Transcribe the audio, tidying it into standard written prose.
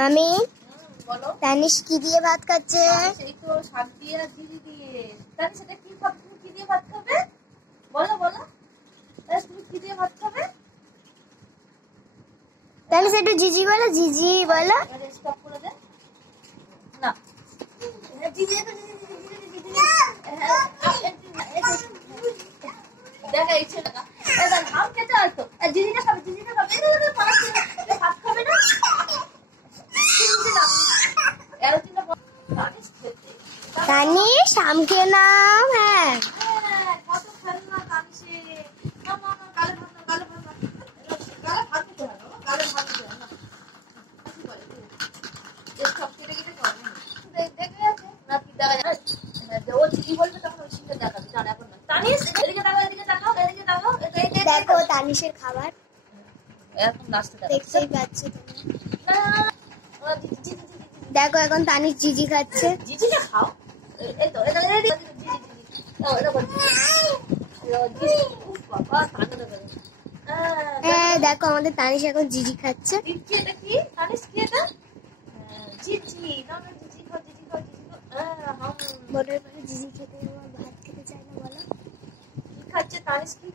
মামি বলো তানিশ কি দিয়ে ভাত খাচ্ছে? সেই তো শাক দিয়ে আর ঝিরি দিয়ে। তাহলে সেটা কি খাবে? তুমি কি দিয়ে ভাত খাবে? বলো বলো, তুমি কি দিয়ে ভাত খাবে? তাহলে সেটা জিজি বলো, জিজি বলো। স্টপ করে দে না। জিজি দেখা ইচ্ছে না। আম খেতে আসতো জিজিটা খাবে, জিজিটা খাবে ভাত খাবে না। তানিশ আম খেয়ে নাও। হ্যাঁ কত খেলনা কানছে। না না না, গালে ভাত না, গালে ভাত না, গালে ভাত দিতে হবে, গালে ভাত দিতে হবে না। কি বলে সব কেটে কেটে করে দেখে আছে না কি দেখা যায়? ও কি বলবে তখন ওই সিনটা দেখাবে। জান এখন না। তানিশ এদিকে তাকাও, এদিকে তাকাও, এদিকে তাকাও। দেখো তানিশের খাবার এখন নাচতে দেখতেই পাচ্ছ তুমি। না না না, দেখো এখন তানিশ জিজি খাচ্ছে। জিজিটা খাও। এই তো এটা জিজি জিজি দাও, এটা বল জিজি। উফ বাবা কানে দেবে। হ্যাঁ দেখো আমাদের তানিশ এখন জিজি খাচ্ছে। জিজি এটা কি? তানিশ কি এটা? জিজি না না, জিজি খাও, জিজি খাও, জিজি খাও। বোনের পরে জিজি খেতে আমার ভাত খেতে চায় না বলো। কি খাচ্ছে তানিশ? কি